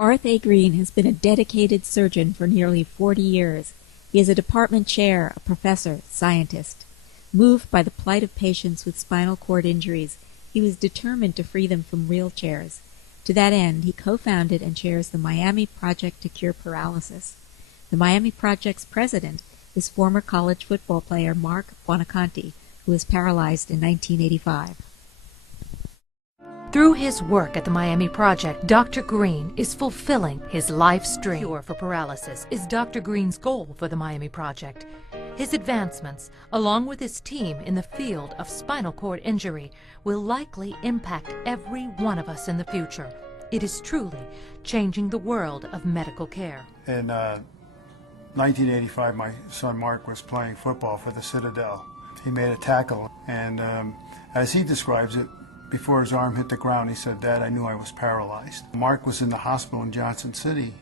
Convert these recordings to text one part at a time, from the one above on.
Garth A. Green has been a dedicated surgeon for nearly 40 years. He is a department chair, a professor, scientist. Moved by the plight of patients with spinal cord injuries, he was determined to free them from wheelchairs. To that end, he co-founded and chairs the Miami Project to Cure Paralysis. The Miami Project's president is former college football player Mark Buonaconti, who was paralyzed in 1985. Through his work at the Miami Project, Dr. Green is fulfilling his life's dream. Cure for paralysis is Dr. Green's goal for the Miami Project. His advancements, along with his team in the field of spinal cord injury, will likely impact every one of us in the future. It is truly changing the world of medical care. In 1985, my son Mark was playing football for the Citadel. He made a tackle, and as he describes it, before his arm hit the ground, he said, "Dad, I knew I was paralyzed." Mark was in the hospital in Johnson City.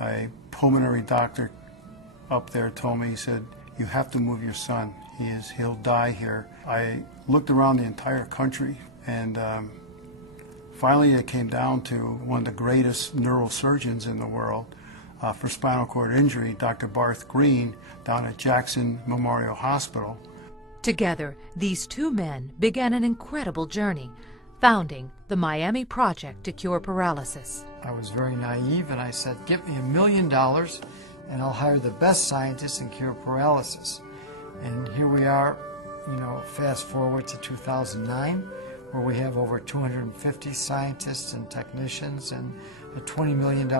A pulmonary doctor up there told me, he said, "You have to move your son. He'll die here." I looked around the entire country, and finally it came down to one of the greatest neurosurgeons in the world for spinal cord injury, Dr. Garth Green, down at Jackson Memorial Hospital. Together, these two men began an incredible journey, founding the Miami Project to Cure Paralysis. I was very naive, and I said, "Give me $1 million and I'll hire the best scientists and cure paralysis." And here we are, fast forward to 2009, where we have over 250 scientists and technicians and a $20 million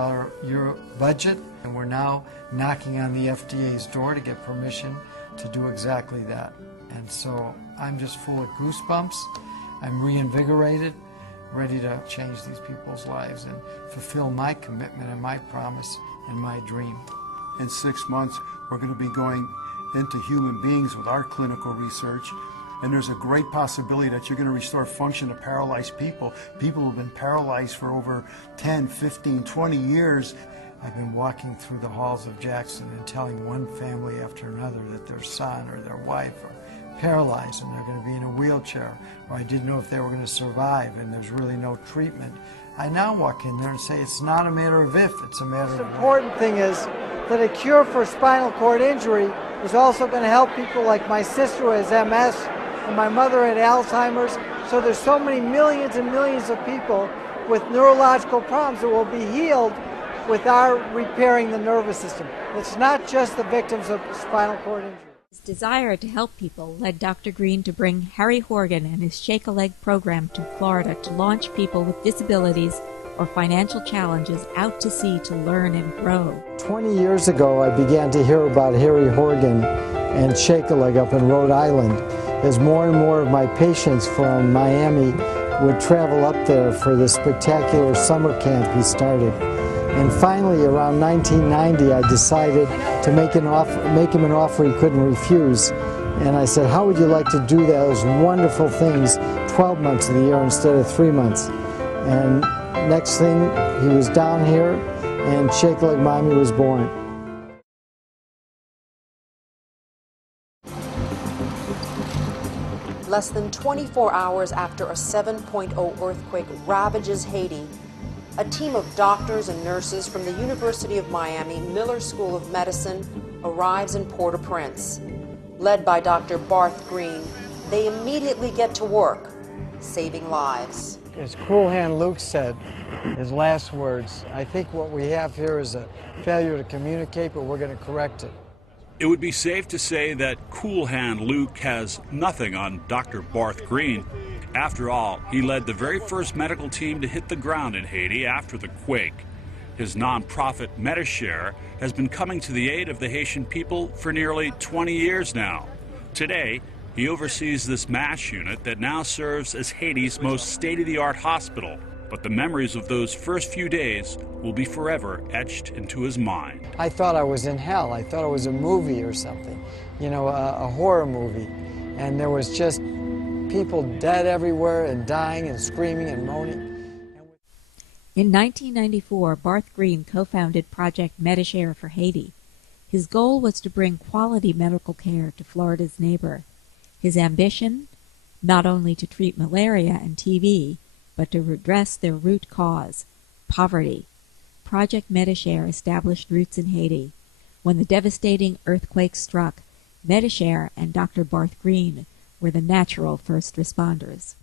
euro budget. And we're now knocking on the FDA's door to get permission to do exactly that. And so I'm just full of goosebumps. I'm reinvigorated, ready to change these people's lives and fulfill my commitment and my promise and my dream. In 6 months, we're going to be going into human beings with our clinical research, and there's a great possibility that you're going to restore function to paralyzed people. People who have been paralyzed for over 10, 15, 20 years. I've been walking through the halls of Jackson and telling one family after another that their son or their wife are paralyzed and they're going to be in a wheelchair, or I didn't know if they were going to survive and there's really no treatment. I now walk in there and say it's not a matter of if, it's a matter of when. The important thing is that a cure for spinal cord injury is also going to help people like my sister who has MS and my mother had Alzheimer's. So there's so many millions and millions of people with neurological problems that will be healed with our repairing the nervous system. It's not just the victims of spinal cord injury. His desire to help people led Dr. Green to bring Harry Horgan and his Shake a Leg program to Florida to launch people with disabilities or financial challenges out to sea to learn and grow. 20 years ago, I began to hear about Harry Horgan and Shake a Leg up in Rhode Island, as more and more of my patients from Miami would travel up there for the spectacular summer camp he started. And finally, around 1990, I decided to make him an offer he couldn't refuse. And I said, "How would you like to do those wonderful things 12 months of the year instead of 3 months?" And next thing, he was down here, and Shake a Leg Miami was born. Less than 24 hours after a 7.0 earthquake ravages Haiti, a team of doctors and nurses from the University of Miami Miller School of Medicine arrives in Port-au-Prince. Led by Dr. Garth Green, they immediately get to work, saving lives. As Cool Hand Luke said, his last words, "I think what we have here is a failure to communicate, but we're going to correct it." It would be safe to say that Cool Hand Luke has nothing on Dr. Garth Green. After all, he led the very first medical team to hit the ground in Haiti after the quake. His nonprofit Medishare has been coming to the aid of the Haitian people for nearly 20 years now. Today, he oversees this MASH unit that now serves as Haiti's most state-of-the-art hospital. But the memories of those first few days will be forever etched into his mind. I thought I was in hell. I thought it was a movie or something, a horror movie. And there was just people dead everywhere and dying and screaming and moaning. In 1994, Garth Green co-founded Project Medishare for Haiti. His goal was to bring quality medical care to Florida's neighbor. His ambition, not only to treat malaria and TB, but to redress their root cause, poverty. Project Medi-Share established roots in Haiti. When the devastating earthquake struck, Medi-Share and Dr. Barth Green were the natural first responders.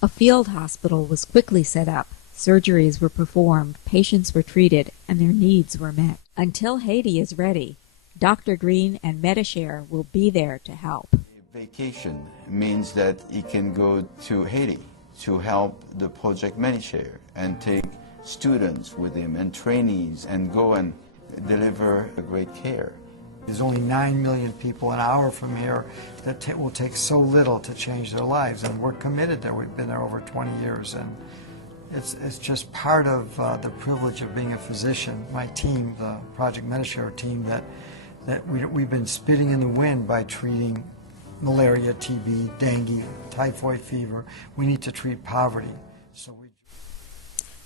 A field hospital was quickly set up. Surgeries were performed, patients were treated, and their needs were met. Until Haiti is ready, Dr. Green and Medi-Share will be there to help. Vacation means that he can go to Haiti to help the Project Medi-Share and take students with him and trainees and go and deliver great care. There's only 9 million people an hour from here that will take so little to change their lives, and we're committed there. We've been there over 20 years, and it's just part of the privilege of being a physician. My team, the Project Medi-Share team, that we've been spitting in the wind by treating malaria, TB, dengue, typhoid fever. We need to treat poverty.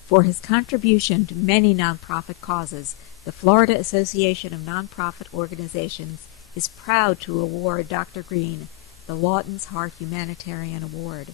For his contribution to many nonprofit causes, the Florida Association of Nonprofit Organizations is proud to award Dr. Green the Lawton's Heart Humanitarian Award.